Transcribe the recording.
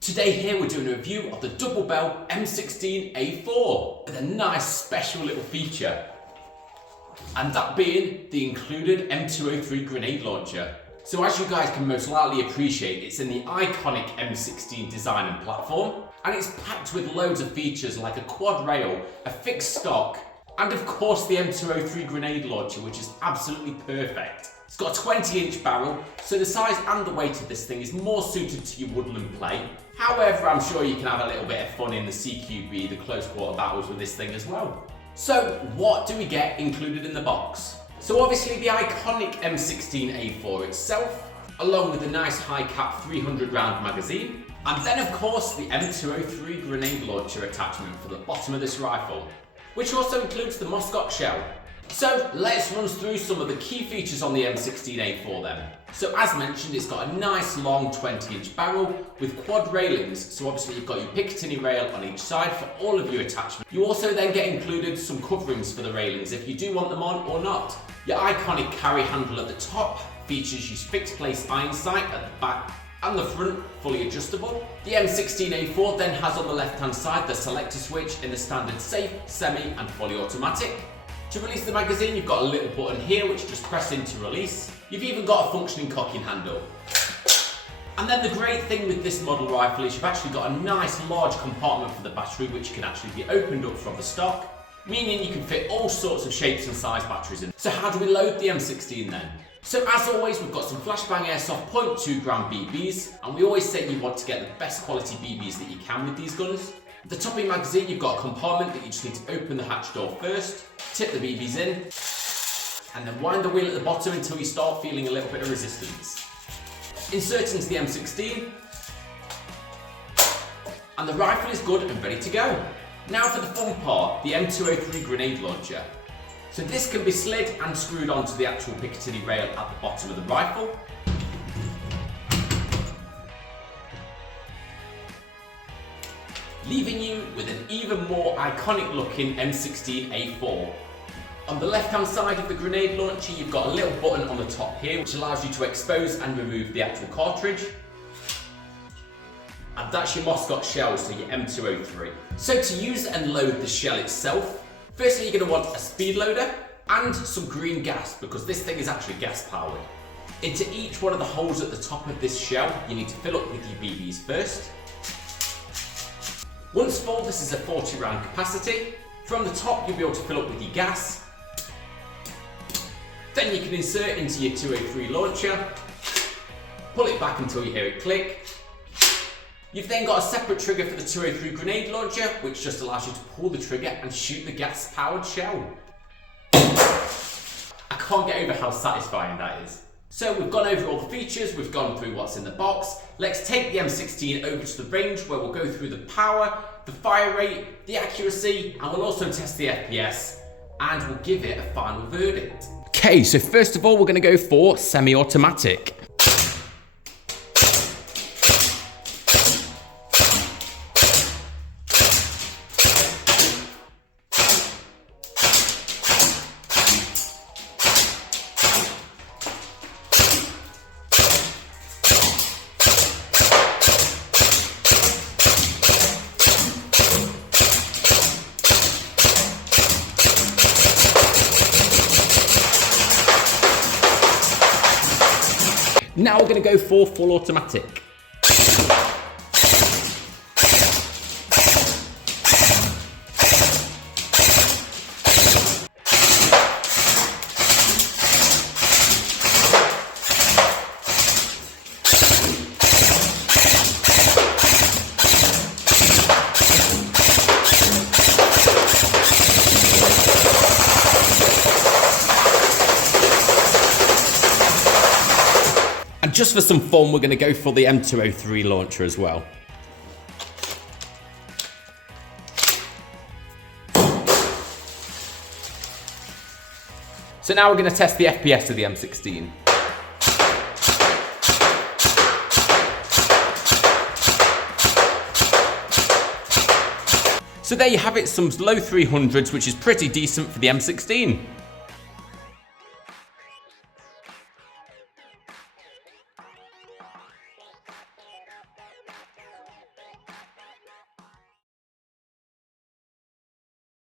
Today here we're doing a review of the double bell M16A4 with a nice special little feature, and that being the included M203 Grenade Launcher. So as you guys can most likely appreciate, it's in the iconic M16 design and platform, and it's packed with loads of features like a quad rail, a fixed stock, and of course the M203 Grenade Launcher, which is absolutely perfect. It's got a 20-inch barrel, so the size and the weight of this thing is more suited to your woodland play. However, I'm sure you can have a little bit of fun in the CQB, the close quarter battles with this thing as well. So what do we get included in the box? So obviously the iconic M16A4 itself, along with a nice high cap 300 round magazine, and then of course the M203 Grenade Launcher attachment for the bottom of this rifle, which also includes the Mosscock shell. So let's run through some of the key features on the M16A4 then. So as mentioned, it's got a nice long 20-inch barrel with quad railings, so obviously you've got your Picatinny rail on each side for all of your attachments. You also then get included some coverings for the railings if you do want them on or not. Your iconic carry handle at the top features your fixed place iron sight at the back and the front, fully adjustable. The M16A4 then has on the left hand side the selector switch in the standard safe, semi and fully automatic. To release the magazine, you've got a little button here which just press in to release. You've even got a functioning cocking handle. And then the great thing with this model rifle is you've actually got a nice large compartment for the battery which can actually be opened up from the stock, meaning you can fit all sorts of shapes and size batteries in. So how do we load the M16 then? So as always, we've got some Flashbang Airsoft 0.2 gram BBs, and we always say you want to get the best quality BBs that you can with these guns. The top of your magazine, you've got a compartment that you just need to open the hatch door first, tip the BBs in, and then wind the wheel at the bottom until you start feeling a little bit of resistance. Insert into the M16, and the rifle is good and ready to go. Now for the fun part, the M203 Grenade Launcher. So this can be slid and screwed onto the actual Picatinny rail at the bottom of the rifle. Leaving you with an even more iconic looking M16A4. On the left hand side of the grenade launcher, you've got a little button on the top here which allows you to expose and remove the actual cartridge. And that's your Mosscock shell, so your M203. So to use and load the shell itself, firstly you're going to want a speed loader and some green gas, because this thing is actually gas powered. Into each one of the holes at the top of this shell, you need to fill up with your BBs first. Once full, this is a 40 round capacity. From the top, you'll be able to fill up with your gas. Then you can insert into your 203 launcher, pull it back until you hear it click. You've then got a separate trigger for the 203 grenade launcher, which just allows you to pull the trigger and shoot the gas powered shell. I can't get over how satisfying that is. So we've gone over all the features, we've gone through what's in the box. Let's take the M16 over to the range where we'll go through the power, the fire rate, the accuracy, and we'll also test the FPS, and we'll give it a final verdict. Okay, so first of all we're going to go for semi-automatic. Now we're going to go for full automatic. And just for some fun, we're going to go for the M203 launcher as well. So now we're going to test the FPS of the M16. So there you have it, some low 300s, which is pretty decent for the M16.